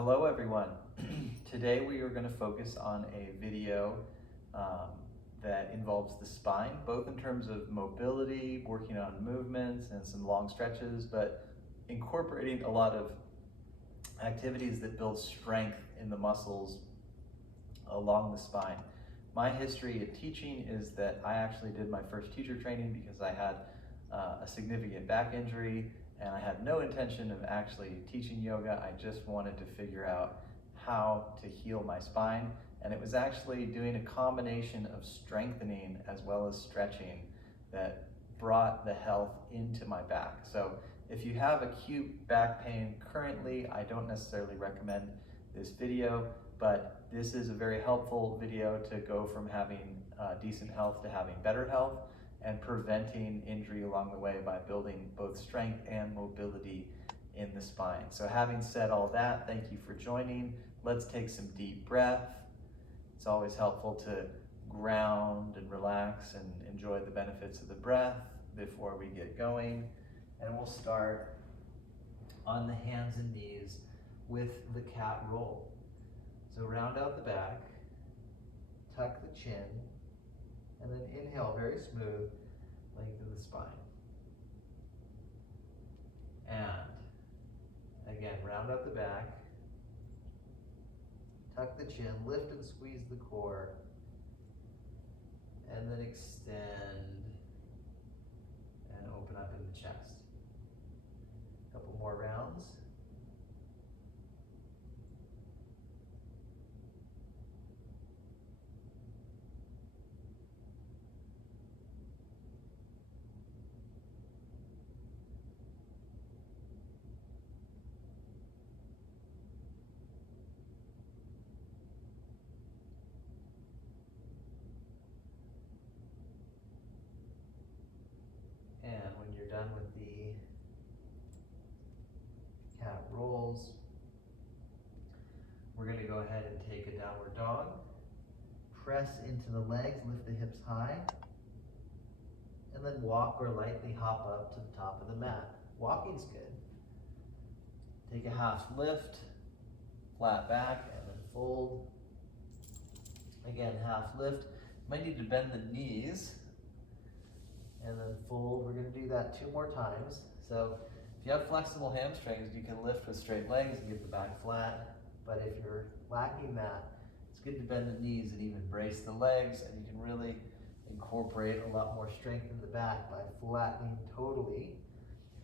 Hello everyone. Today we are going to focus on a video that involves the spine, both in terms of mobility, working on movements and some long stretches, but incorporating a lot of activities that build strength in the muscles along the spine. My history of teaching is that I actually did my first teacher training because I had a significant back injury and I had no intention of actually teaching yoga. I just wanted to figure out how to heal my spine. And it was actually doing a combination of strengthening as well as stretching that brought the health into my back. So if you have acute back pain currently, I don't necessarily recommend this video, but this is a very helpful video to go from having decent health to having better health and preventing injury along the way by building both strength and mobility in the spine. So having said all that, thank you for joining. Let's take some deep breath. It's always helpful to ground and relax and enjoy the benefits of the breath before we get going. And we'll start on the hands and knees with the cat roll. So round out the back, tuck the chin, and then inhale very smooth, lengthen the spine. And again, round out the back, tuck the chin, lift and squeeze the core, and then extend and open up in the chest. A couple more rounds. And when you're done with the cat rolls, we're going to go ahead and take a downward dog. Press into the legs, lift the hips high, and then walk or lightly hop up to the top of the mat. Walking's good. Take a half lift, flat back, and then fold. Again, half lift. Might need to bend the knees and then fold. We're going to do that 2 more times. So if you have flexible hamstrings, you can lift with straight legs and get the back flat. But if you're lacking that, it's good to bend the knees and even brace the legs, and you can really incorporate a lot more strength in the back by flattening totally.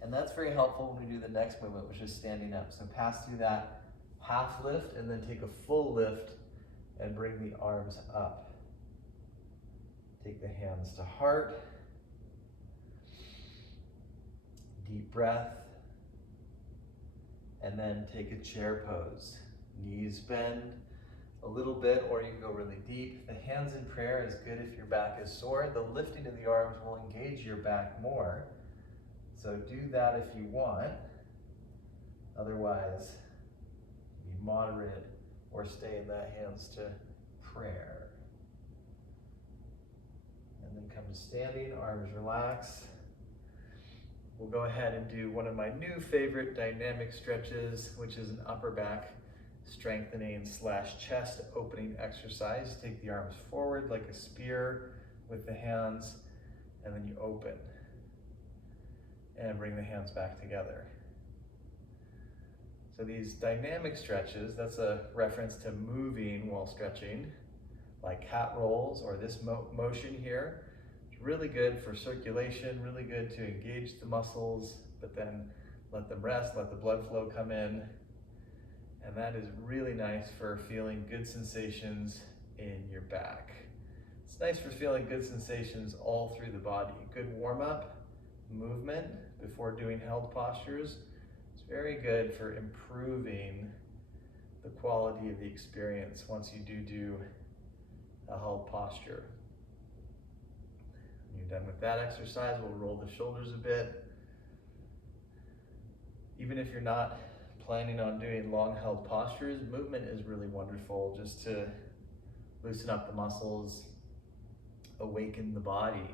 And that's very helpful when we do the next movement, which is standing up. So pass through that half lift and then take a full lift and bring the arms up. Take the hands to heart. Deep breath. And then take a chair pose. Knees bend a little bit, or you can go really deep. The hands in prayer is good if your back is sore. The lifting of the arms will engage your back more. So do that if you want. Otherwise, be moderate or stay in that hands to prayer. And then come to standing, arms relax. We'll go ahead and do one of my new favorite dynamic stretches, which is an upper back strengthening / chest opening exercise. Take the arms forward like a spear with the hands, and then you open. And bring the hands back together. So these dynamic stretches, that's a reference to moving while stretching, like cat rolls or this motion here. It's really good for circulation, really good to engage the muscles, but then let them rest, let the blood flow come in. And that is really nice for feeling good sensations in your back. It's nice for feeling good sensations all through the body. Good warm-up movement before doing held postures. It's very good for improving the quality of the experience once you do a held posture. When you're done with that exercise, we'll roll the shoulders a bit. Even if you're not planning on doing long held postures, movement is really wonderful just to loosen up the muscles, awaken the body.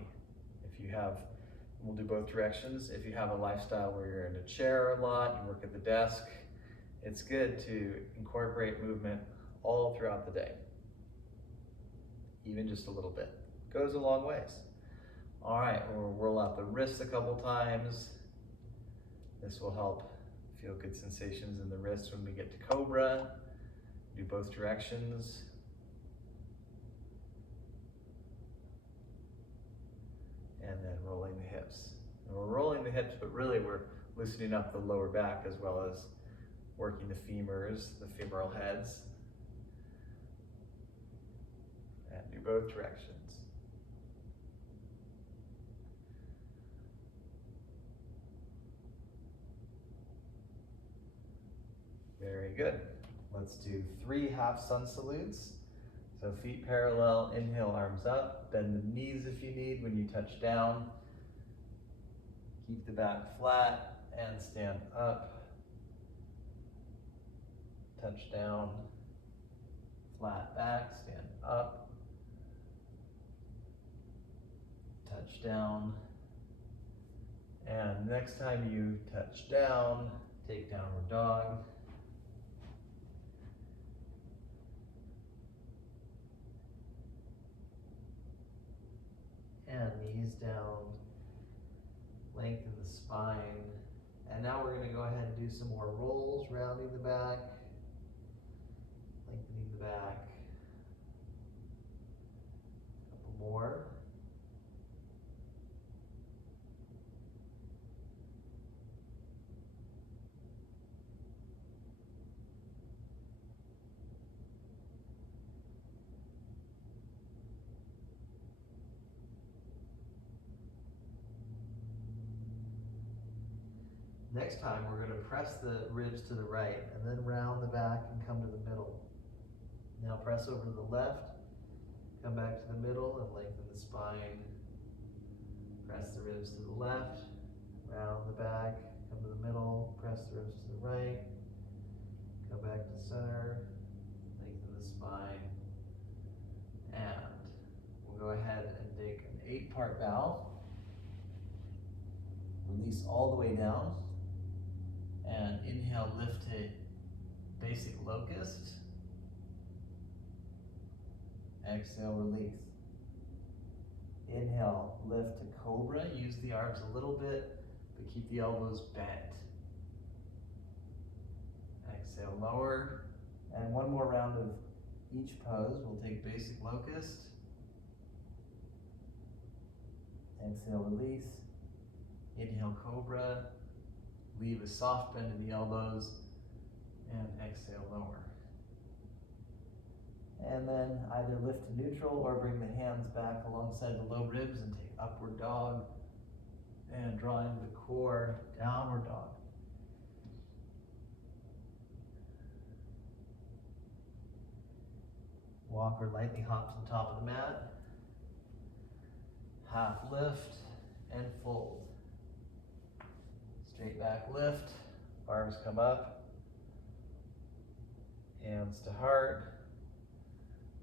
If you have, we'll do both directions. If you have a lifestyle where you're in a chair a lot, you work at the desk, It's good to incorporate movement all throughout the day. Even just a little bit. Goes a long ways. All right, we'll roll out the wrists a couple times. This will help feel good sensations in the wrists when we get to Cobra. Do both directions. And then rolling the hips. And we're rolling the hips, but really we're loosening up the lower back as well as working the femurs, the femoral heads. And do both directions. Very good. Let's do 3 half sun salutes. So feet parallel, inhale, arms up. Bend the knees if you need when you touch down. Keep the back flat and stand up. Touch down. Flat back, stand up. Touch down. And next time you touch down, take downward dog. And knees down, lengthen the spine. And now we're going to go ahead and do some more rolls, rounding the back, lengthening the back. A couple more. Next time, we're going to press the ribs to the right and then round the back and come to the middle. Now press over to the left, come back to the middle and lengthen the spine. Press the ribs to the left, round the back, come to the middle, press the ribs to the right, come back to center, lengthen the spine. And we'll go ahead and take an 8-part bow. Release all the way down. And inhale, lift to basic locust. Exhale, release. Inhale, lift to cobra. Use the arms a little bit, but keep the elbows bent. Exhale, lower. And one more round of each pose. We'll take basic locust. Exhale, release. Inhale, cobra. Leave a soft bend in the elbows, and exhale, lower. And then either lift to neutral or bring the hands back alongside the low ribs and take upward dog, and draw into the core, downward dog. Walk or lightly hop to the top of the mat. Half lift and fold. Straight back lift, arms come up, hands to heart,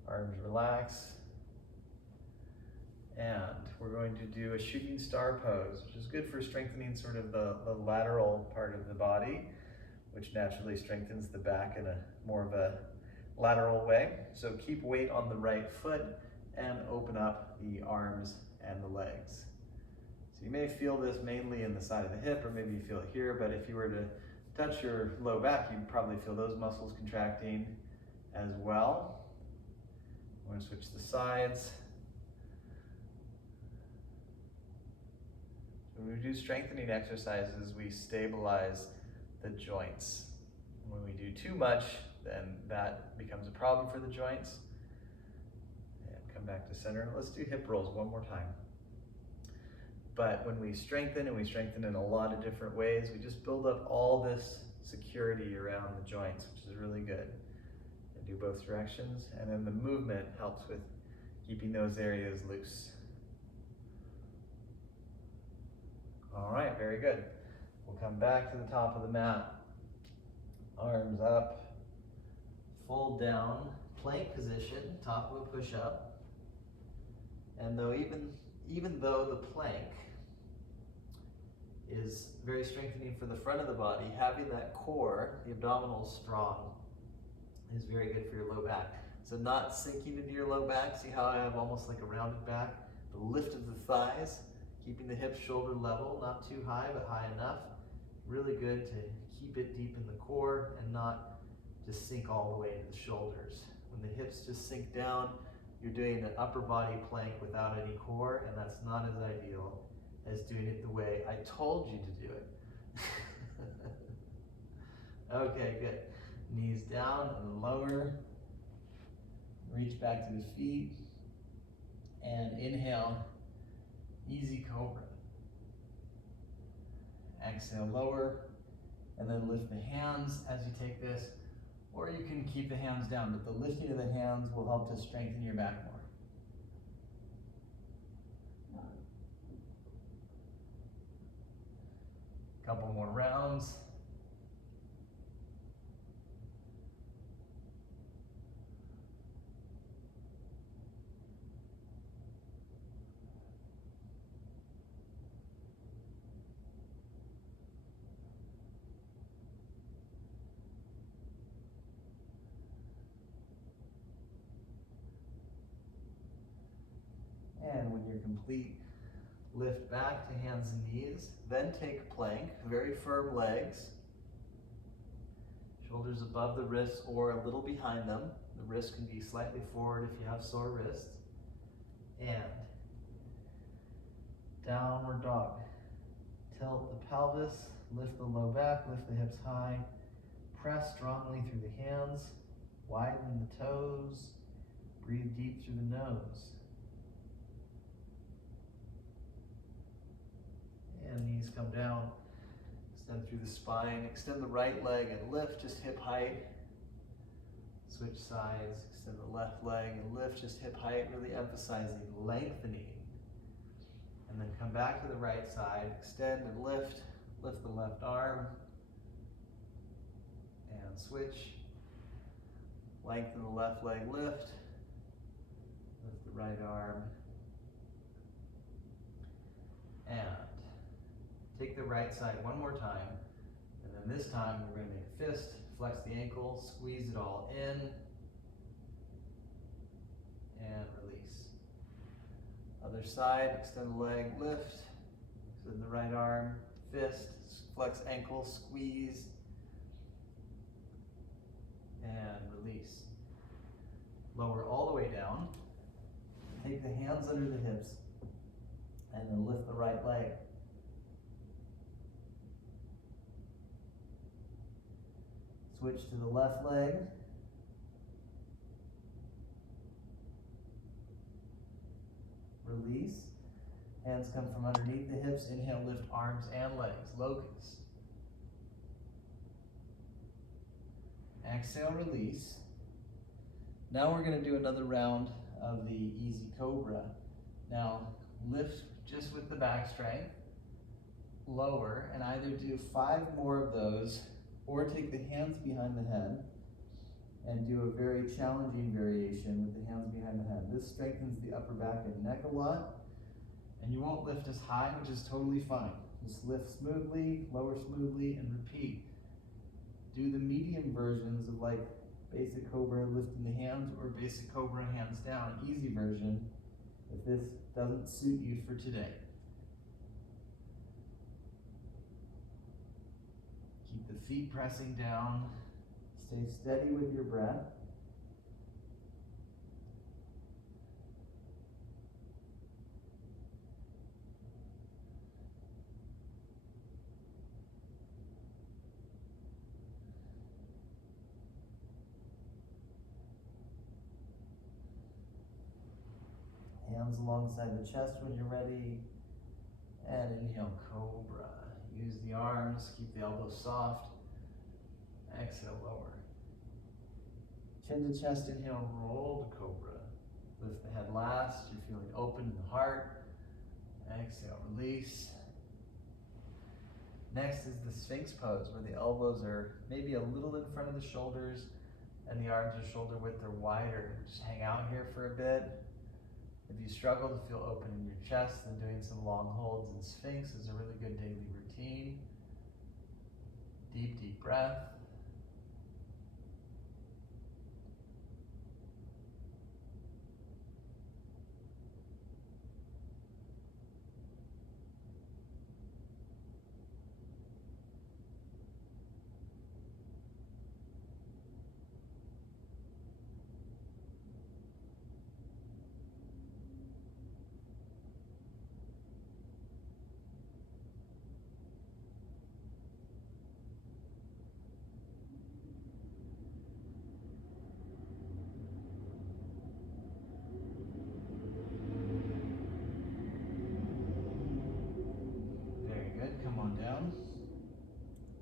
arms relax. And we're going to do a shooting star pose, which is good for strengthening sort of the lateral part of the body, which naturally strengthens the back in a more of a lateral way. So keep weight on the right foot and open up the arms and the legs. So you may feel this mainly in the side of the hip, or maybe you feel it here, but if you were to touch your low back, you'd probably feel those muscles contracting as well. We're going to switch the sides. When we do strengthening exercises, we stabilize the joints. When we do too much, then that becomes a problem for the joints. And come back to center. Let's do hip rolls one more time. But when we strengthen, and we strengthen in a lot of different ways, we just build up all this security around the joints, which is really good. And do both directions, and then the movement helps with keeping those areas loose. All right, very good. We'll come back to the top of the mat. Arms up, fold down, plank position, top of a push-up. And though even though the plank is very strengthening for the front of the body. Having that core, the abdominals strong, is very good for your low back. So not sinking into your low back. See how I have almost like a rounded back? The lift of the thighs, keeping the hips shoulder level, not too high, but high enough. Really good to keep it deep in the core and not just sink all the way into the shoulders. When the hips just sink down, you're doing an upper body plank without any core, and that's not as ideal as doing it the way I told you to do it. Okay, good. Knees down and lower. Reach back to the feet. And inhale, easy cobra. Exhale, lower. And then lift the hands as you take this. Or you can keep the hands down, but the lifting of the hands will help to strengthen your back more. Couple more rounds. And when you're complete, lift back to hands and knees, then take plank, very firm legs, shoulders above the wrists or a little behind them. The wrists can be slightly forward if you have sore wrists. And downward dog. Tilt the pelvis, lift the low back, lift the hips high, press strongly through the hands, widen the toes, breathe deep through the nose. And knees come down, extend through the spine, extend the right leg and lift, just hip height. Switch sides, extend the left leg and lift, just hip height, really emphasizing lengthening. And then come back to the right side, extend and lift the left arm, and switch. Lengthen the left leg, lift the right arm, and take the right side one more time, and then this time we're going to make a fist, flex the ankle, squeeze it all in, and release. Other side, extend the leg, lift, extend the right arm, fist, flex ankle, squeeze, and release. Lower all the way down, take the hands under the hips, and then lift the right leg. Switch to the left leg. Release. Hands come from underneath the hips. Inhale, lift arms and legs. Locust. Exhale, release. Now we're going to do another round of the easy cobra. Now lift just with the back strength. Lower and either do 5 more of those or take the hands behind the head and do a very challenging variation with the hands behind the head. This strengthens the upper back and neck a lot, and you won't lift as high, which is totally fine. Just lift smoothly, lower smoothly, and repeat. Do the medium versions of like basic cobra, lifting the hands, or basic cobra, hands down, easy version, if this doesn't suit you for today. Keep the feet pressing down. Stay steady with your breath. Hands alongside the chest when you're ready. And inhale, cobra. Use the arms, keep the elbows soft. Exhale, lower. Chin to chest, inhale, roll to cobra. Lift the head last, you're feeling open in the heart. Exhale, release. Next is the Sphinx pose, where the elbows are maybe a little in front of the shoulders and the arms are shoulder width or wider. Just hang out here for a bit. If you struggle to feel open in your chest, then doing some long holds in Sphinx is a really good daily routine. Deep, deep breath. Very good, come on down.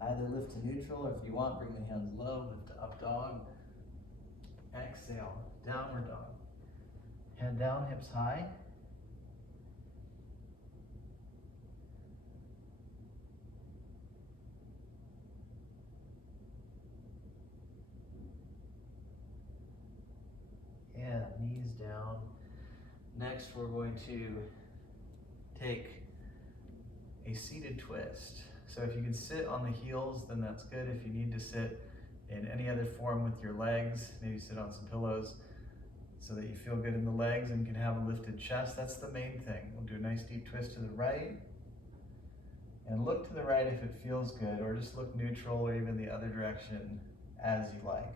Either lift to neutral, or if you want, bring the hands low, lift to up dog. Exhale, downward dog. Head down, hips high. And knees down. Next, we're going to take a seated twist. So if you can sit on the heels, then that's good. If you need to sit in any other form with your legs, maybe sit on some pillows so that you feel good in the legs and can have a lifted chest. That's the main thing. We'll do a nice deep twist to the right. And look to the right if it feels good, or just look neutral or even the other direction as you like.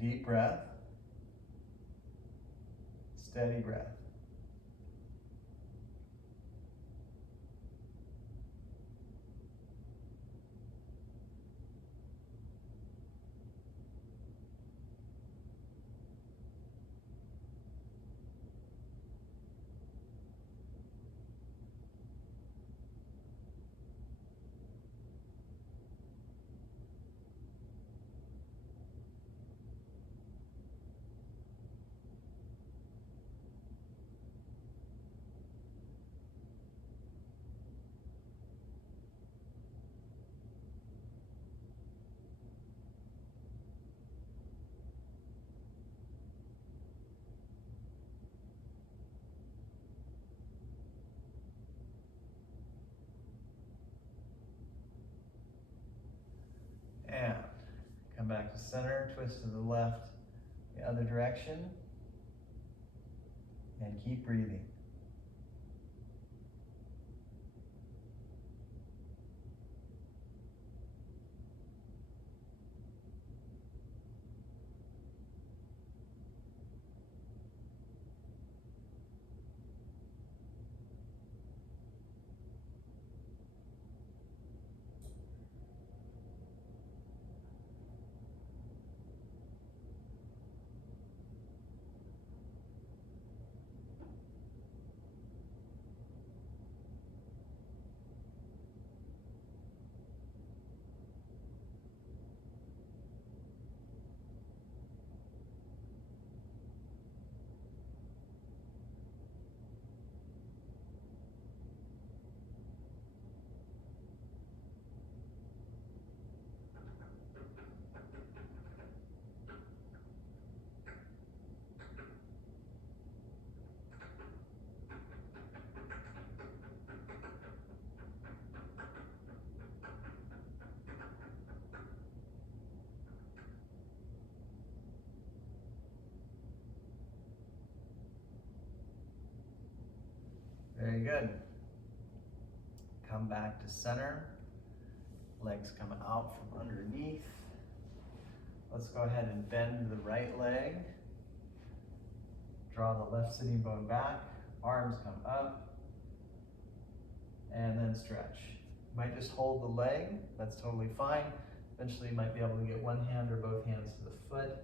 Deep breath. Steady breath. And come back to center, twist to the left, the other direction, and keep breathing. Very good. Come back to center. Legs come out from underneath. Let's go ahead and bend the right leg. Draw the left sitting bone back. Arms come up. And then stretch. You might just hold the leg. That's totally fine. Eventually you might be able to get one hand or both hands to the foot.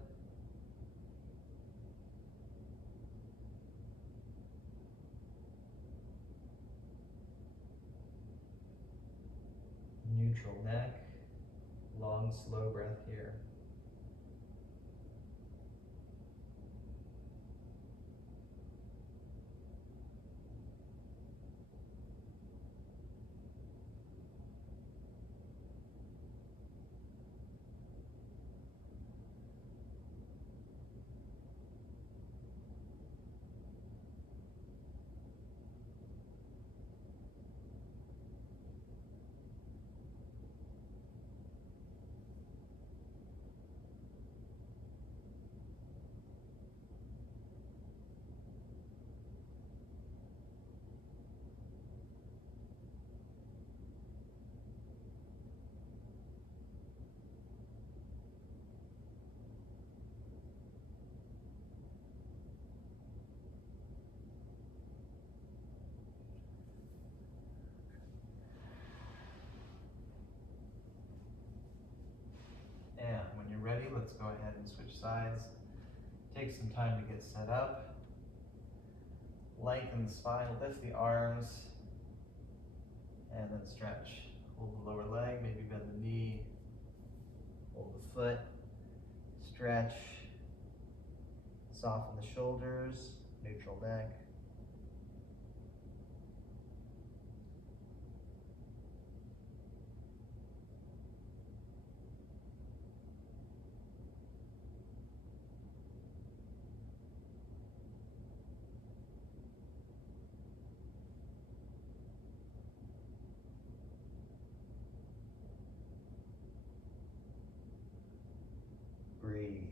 Neutral neck, long, slow breath here. go ahead and switch sides. Take some time to get set up. Lengthen the spine, lift the arms, and then stretch. Hold the lower leg, maybe bend the knee, hold the foot, stretch, soften the shoulders, neutral neck. Breathe.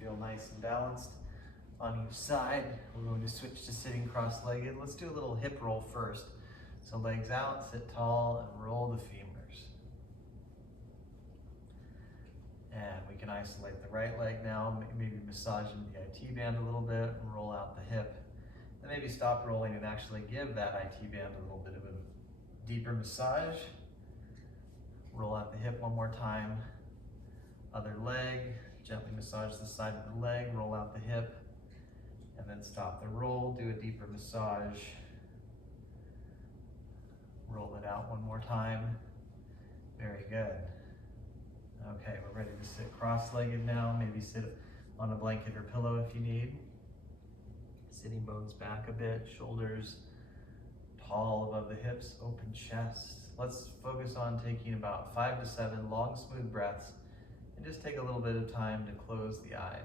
Feel nice and balanced on each side. We're going to switch to sitting cross-legged. Let's do a little hip roll first. So legs out, sit tall, and roll the femurs. And we can isolate the right leg now, maybe massage into the IT band a little bit, and roll out the hip. Then maybe stop rolling and actually give that IT band a little bit of a deeper massage. Roll out the hip one more time. Other leg. Gently massage the side of the leg, roll out the hip, and then stop the roll, do a deeper massage. Roll it out one more time. Very good. Okay, we're ready to sit cross-legged now. Maybe sit on a blanket or pillow if you need. Sitting bones back a bit, shoulders tall above the hips, open chest. Let's focus on taking about 5 to 7 long, smooth breaths. And just take a little bit of time to close the eyes.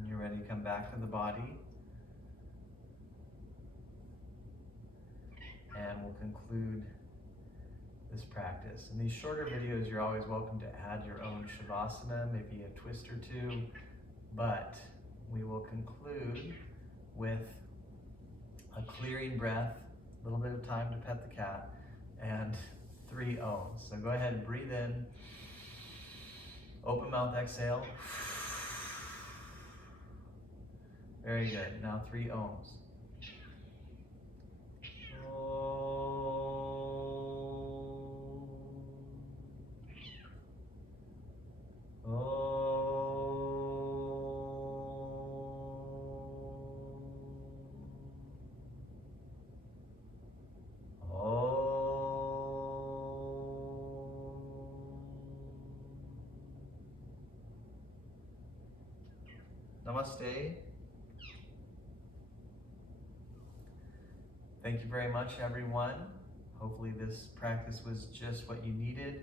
And you're ready to come back to the body. And we'll conclude this practice. In these shorter videos, you're always welcome to add your own Shavasana, maybe a twist or two, but we will conclude with a clearing breath, a little bit of time to pet the cat, and 3 ohms. So go ahead and breathe in, open mouth exhale. Very good. Now 3 ohms. Namaste. Thank you very much, everyone. Hopefully this practice was just what you needed.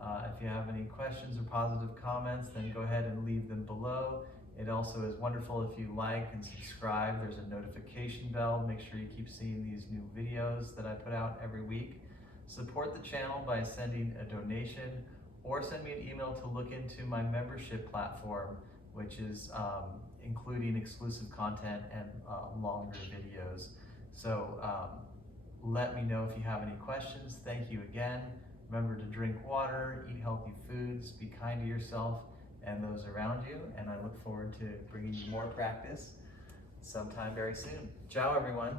If you have any questions or positive comments, then go ahead and leave them below. It also is wonderful if you like and subscribe. There's a notification bell. Make sure you keep seeing these new videos that I put out every week. Support the channel by sending a donation or send me an email to look into my membership platform, which is including exclusive content and longer videos. So let me know if you have any questions. Thank you again. Remember to drink water, eat healthy foods, be kind to yourself and those around you. And I look forward to bringing you more practice sometime very soon. Ciao, everyone.